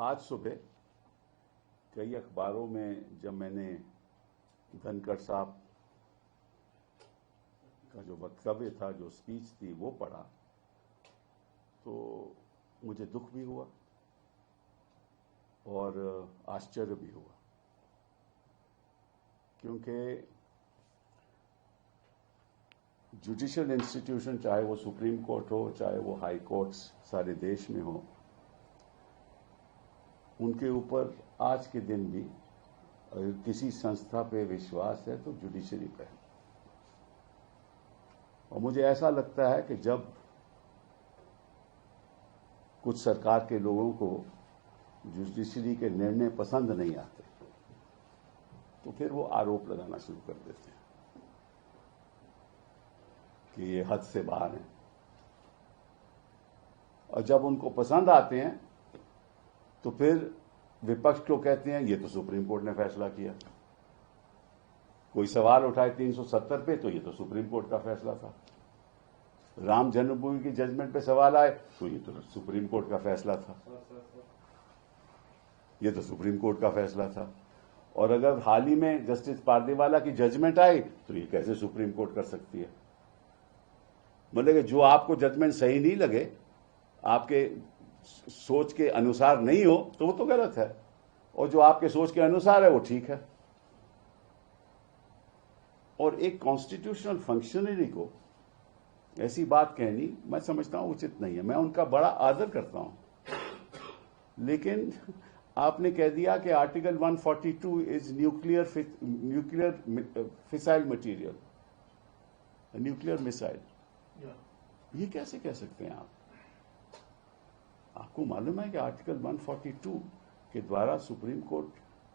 आज सुबह कई अखबारों में जब मैंने धनखड़ साहब का जो वक्तव्य था, जो स्पीच थी, वो पढ़ा तो मुझे दुख भी हुआ और आश्चर्य भी हुआ, क्योंकि जुडिशियल इंस्टीट्यूशन, चाहे वो सुप्रीम कोर्ट हो, चाहे वो हाई कोर्ट्स सारे देश में हो, उनके ऊपर आज के दिन भी अगर किसी संस्था पे विश्वास है तो जुडिशरी पे है। और मुझे ऐसा लगता है कि जब कुछ सरकार के लोगों को जुडिशरी के निर्णय पसंद नहीं आते तो फिर वो आरोप लगाना शुरू कर देते हैं कि ये हद से बाहर है, और जब उनको पसंद आते हैं तो फिर विपक्ष को कहते हैं ये तो सुप्रीम कोर्ट ने फैसला किया। कोई सवाल उठाए 370 पे तो ये तो सुप्रीम कोर्ट का फैसला था। राम जन्मभूमि की जजमेंट पे सवाल आए तो ये तो सुप्रीम कोर्ट का फैसला था, ये तो सुप्रीम कोर्ट का फैसला था। और अगर हाल ही में जस्टिस पारदीवाला की जजमेंट आई तो ये कैसे सुप्रीम कोर्ट कर सकती है। मतलब कि जो आपको जजमेंट सही नहीं लगे, आपके सोच के अनुसार नहीं हो, तो वो तो गलत है, और जो आपके सोच के अनुसार है वो ठीक है। और एक कॉन्स्टिट्यूशनल फंक्शनरी को ऐसी बात कहनी मैं समझता हूं उचित नहीं है। मैं उनका बड़ा आदर करता हूं, लेकिन आपने कह दिया कि article 142 is nuclear fissile material, nuclear missile. ये कैसे कह सकते हैं आप? आपको मालूम है कि आर्टिकल 142 के द्वारा सुप्रीम कोर्ट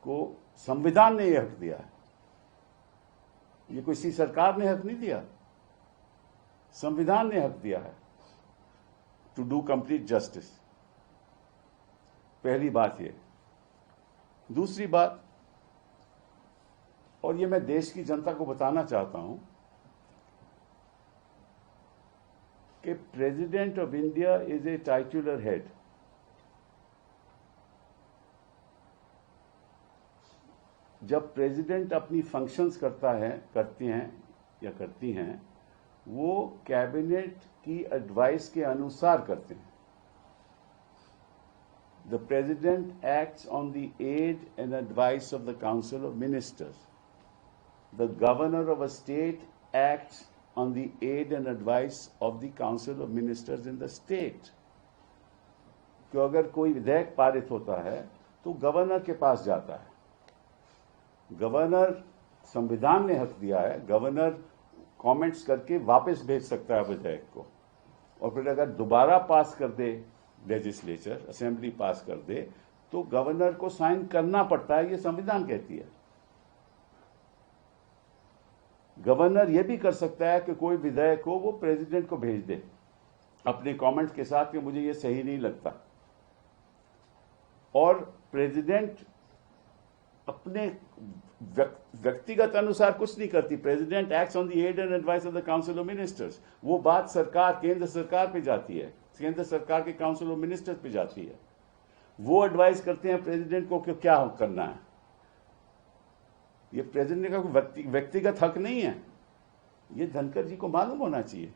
को संविधान ने यह हक दिया है। ये किसी सरकार ने हक नहीं दिया, संविधान ने हक दिया है टू डू कंप्लीट जस्टिस। पहली बात ये। दूसरी बात, और ये मैं देश की जनता को बताना चाहता हूं कि president of India is a titular head. जब प्रेसिडेंट अपनी फंक्शंस करती हैं, वो कैबिनेट की एडवाइस के अनुसार करते हैं। The president acts on the aid and advice of the council of ministers. The governor of a state acts on the aid and advice of the council of ministers in the state। कि अगर कोई विधेयक पारित होता है तो governor के पास जाता है। गवर्नर, संविधान ने हक दिया है, गवर्नर कमेंट्स करके वापस भेज सकता है विधेयक को, और फिर अगर दोबारा पास कर दे लेजिस्लेचर, असेंबली पास कर दे, तो गवर्नर को साइन करना पड़ता है। ये संविधान कहती है। गवर्नर यह भी कर सकता है कि कोई विधेयक को वो प्रेसिडेंट को भेज दे अपने कमेंट्स के साथ कि मुझे ये सही नहीं लगता, और प्रेसिडेंट अपने व्यक्तिगत अनुसार कुछ नहीं करती। President acts on the aid and advice of the council of ministers. वो बात सरकार, केंद्र सरकार पे जाती है, केंद्र सरकार के काउंसिल ऑफ मिनिस्टर्स पे जाती है। वो एडवाइस करते हैं प्रेसिडेंट को कि क्या करना है। ये प्रेसिडेंट का व्यक्तिगत हक नहीं है। ये धनखड़ जी को मालूम होना चाहिए।